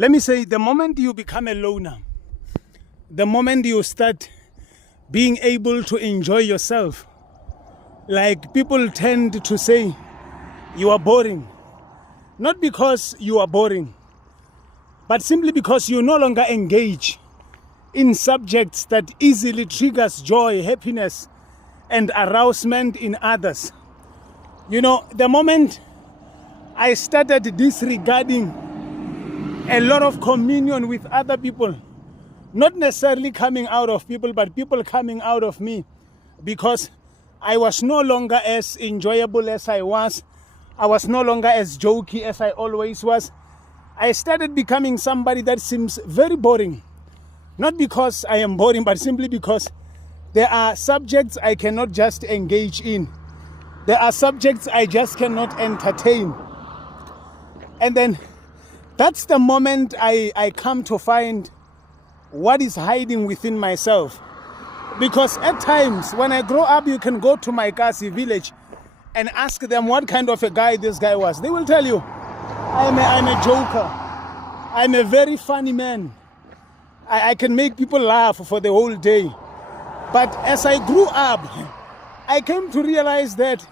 let me say, the moment you become a loner, the moment you start being able to enjoy yourself, like people tend to say, you are boring. Not because you are boring, but simply because you no longer engage in subjects that easily triggers joy, happiness, and arousement in others. You know, the moment I started disregarding a lot of communion with other people, not necessarily coming out of people, but people coming out of me, because I was no longer as enjoyable as I was. I was no longer as jokey as I always was. I started becoming somebody that seems very boring. Not because I am boring, but simply because there are subjects I cannot just engage in. There are subjects I just cannot entertain. And then that's the moment I come to find what is hiding within myself. Because at times, when I grow up, you can go to my Kasi village and ask them what kind of a guy this guy was. They will tell you, I'm a joker. I'm a very funny man. I can make people laugh for the whole day. But as I grew up, I came to realize that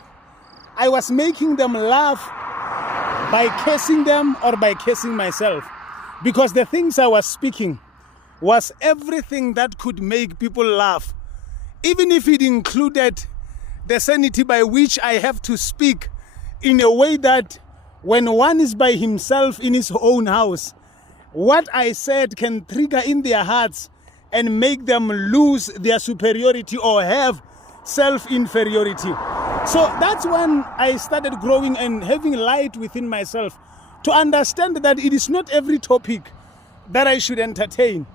I was making them laugh by cursing them or by cursing myself. Because the things I was speaking was everything that could make people laugh. Even if it included the sanity by which I have to speak in a way that when one is by himself in his own house, what I said can trigger in their hearts and make them lose their superiority or have self-inferiority. So that's when I started growing and having light within myself to understand that it is not every topic that I should entertain.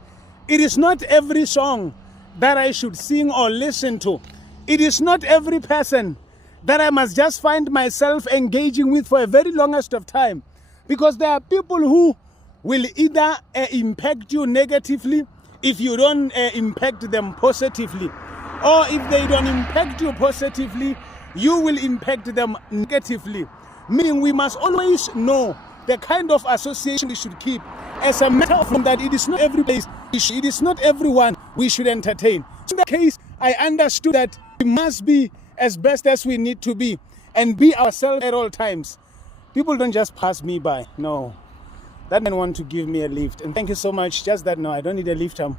It is not every song that I should sing or listen to. It is not every person that I must just find myself engaging with for a very longest of time. Because there are people who will either impact you negatively if you don't impact them positively. Or if they don't impact you positively, you will impact them negatively. Meaning we must always know the kind of association we should keep. As a matter of fact, that it is not every place, it is not everyone we should entertain. So in that case, I understood that we must be as best as we need to be and be ourselves at all times. People don't just pass me by. No. That man want to give me a lift. And thank you so much. Just that, no, I don't need a lift. I'm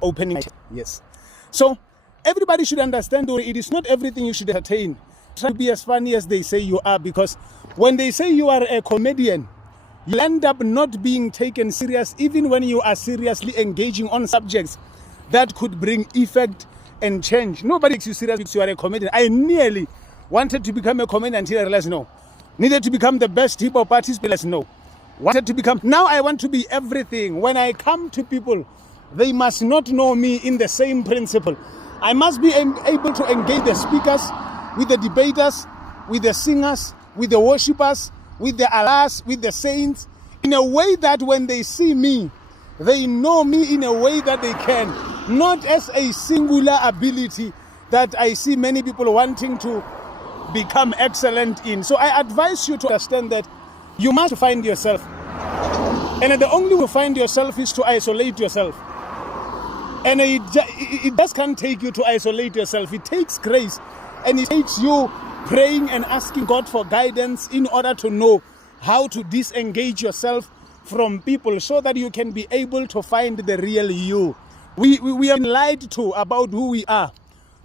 opening. Yes. So everybody should understand that it is not everything you should entertain. Try to be as funny as they say you are, because when they say you are a comedian, you end up not being taken serious even when you are seriously engaging on subjects that could bring effect and change. Nobody takes you serious because you are a comedian. I nearly wanted to become a comedian until I realized no. Needed to become the best hip hop artist, but no. Wanted to become, now I want to be everything. When I come to people, they must not know me in the same principle. I must be able to engage the speakers, with the debaters, with the singers, with the worshippers, with the Allahs, with the saints, in a way that when they see me, they know me in a way that they can, not as a singular ability that I see many people wanting to become excellent in. So I advise you to understand that you must find yourself. And the only way to find yourself is to isolate yourself. And it just can't take you to isolate yourself. It takes grace. And it takes you praying and asking God for guidance in order to know how to disengage yourself from people so that you can be able to find the real you. We are lied to about who we are.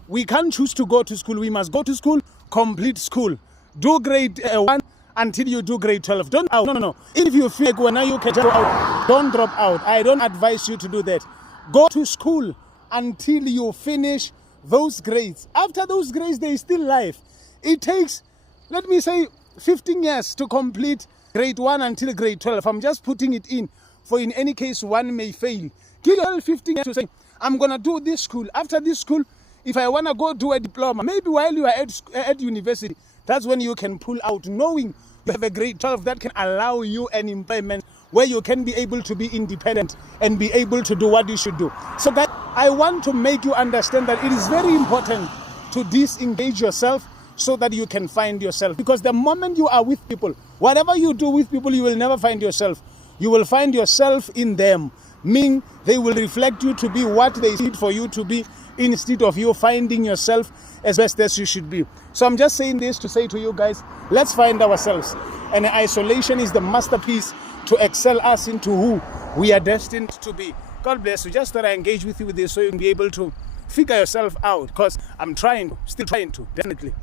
We can't choose to go to school. We must go to school, complete school. Do grade 1 until you do grade 12. Don't out. No. If you feel like when you can drop out, don't drop out. I don't advise you to do that. Go to school until you finish those grades. After those grades, there is still life. It takes, let me say, 15 years to complete grade 1 until grade 12. I'm just putting it in, for in any case, one may fail. Give yourself 15 years to say, I'm going to do this school. After this school, if I want to go do a diploma, maybe while you are at university, that's when you can pull out, knowing you have a grade 12 that can allow you an employment where you can be able to be independent and be able to do what you should do. So guys, I want to make you understand that it is very important to disengage yourself so that you can find yourself. Because the moment you are with people, whatever you do with people, you will never find yourself. you will find yourself in them, meaning they will reflect you to be what they need for you to be, instead of you finding yourself as best as you should be. So I'm just saying this to say to you guys, let's find ourselves. And isolation is the masterpiece to excel us into who we are destined to be. God bless you. Just thought I engage with you with this so you can be able to figure yourself out, because I'm still trying to, definitely.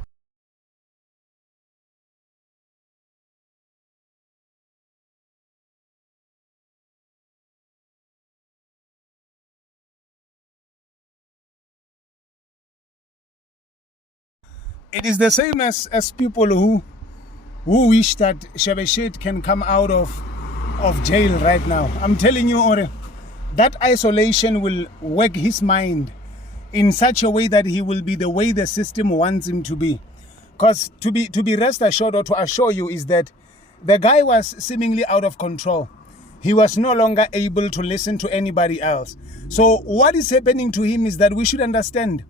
It is the same as people who wish that Shebeshet can come out of jail right now. I'm telling you, Ore, that isolation will work his mind in such a way that he will be the way the system wants him to be. Because to be rest assured, or to assure you, is that the guy was seemingly out of control. He was no longer able to listen to anybody else. So what is happening to him is that we should understand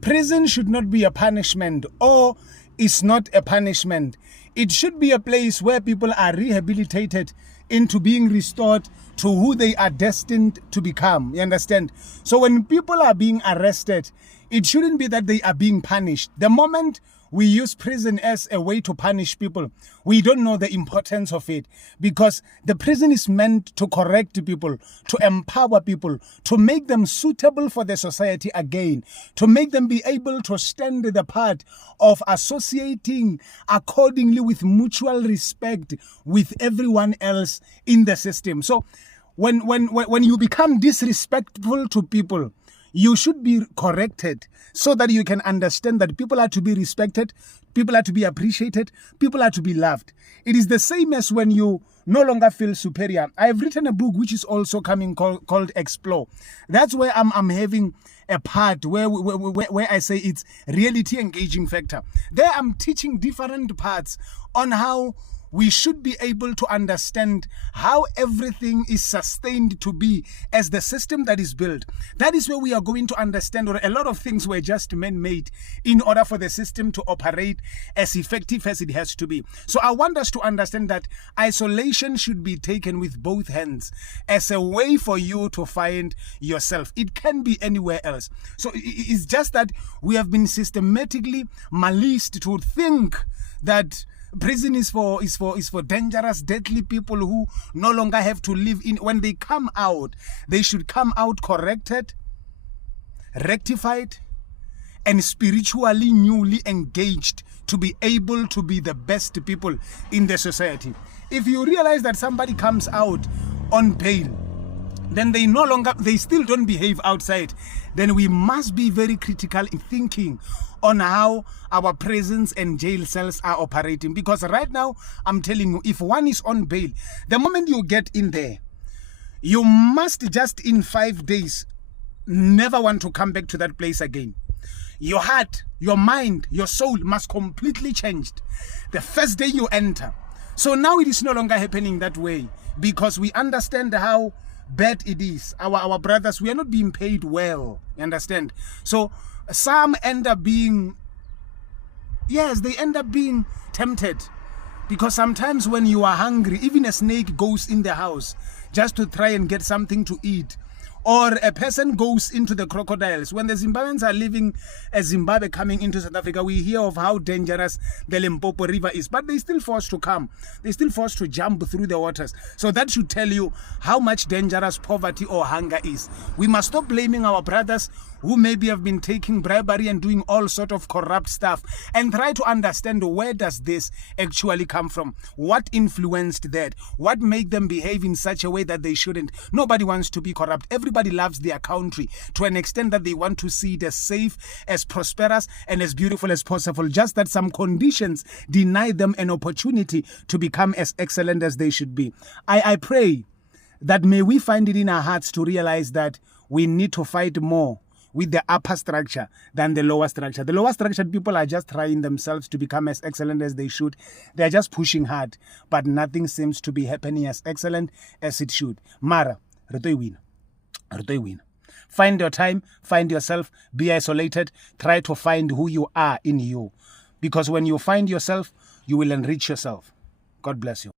prison should not be a punishment, or is not a punishment. It should be a place where people are rehabilitated into being restored to who they are destined to become. You understand? So when people are being arrested, it shouldn't be that they are being punished. The moment we use prison as a way to punish people, we don't know the importance of it, because the prison is meant to correct people, to empower people, to make them suitable for the society again, to make them be able to stand the part of associating accordingly with mutual respect with everyone else in the system. So when you become disrespectful to people, you should be corrected so that you can understand that people are to be respected, people are to be appreciated, people are to be loved. It is the same as when you no longer feel superior. I've written a book which is also coming called Explore. That's where I'm having a part where I say it's reality engaging factor. There I'm teaching different parts on how we should be able to understand how everything is sustained to be as the system that is built. That is where we are going to understand, or a lot of things were just man-made in order for the system to operate as effective as it has to be. So I want us to understand that isolation should be taken with both hands as a way for you to find yourself. It can be anywhere else. So it's just that we have been systematically maliced to think that prison is for dangerous, deadly people who no longer have to live in. When they come out, they should come out corrected, rectified, and spiritually newly engaged to be able to be the best people in the society. If you realize that somebody comes out on bail, then they still don't behave outside, then we must be very critical in thinking on how our prisons and jail cells are operating. Because right now, I'm telling you, if one is on bail, the moment you get in there, you must just in 5 days never want to come back to that place again. Your heart, your mind, your soul must completely change the first day you enter. So now it is no longer happening that way, because we understand how bad it is. Our brothers, we are not being paid well, you understand? So some end up being, yes, they end up being tempted, because sometimes when you are hungry, even a snake goes in the house just to try and get something to eat. Or a person goes into the crocodiles. When the Zimbabweans are leaving Zimbabwe coming into South Africa, we hear of how dangerous the Limpopo River is. But they still forced to come. They still forced to jump through the waters. So that should tell you how much dangerous poverty or hunger is. We must stop blaming our brothers who maybe have been taking bribery and doing all sort of corrupt stuff, and try to understand, where does this actually come from? What influenced that? What made them behave in such a way that they shouldn't? Nobody wants to be corrupt. Everybody loves their country to an extent that they want to see it as safe, as prosperous, and as beautiful as possible. Just that some conditions deny them an opportunity to become as excellent as they should be. I pray that may we find it in our hearts to realize that we need to fight more with the upper structure than the lower structure. The lower structured people are just trying themselves to become as excellent as they should. They're just pushing hard, but nothing seems to be happening as excellent as it should. Mara, win. Find your time, find yourself, be isolated, try to find who you are in you. Because when you find yourself, you will enrich yourself. God bless you.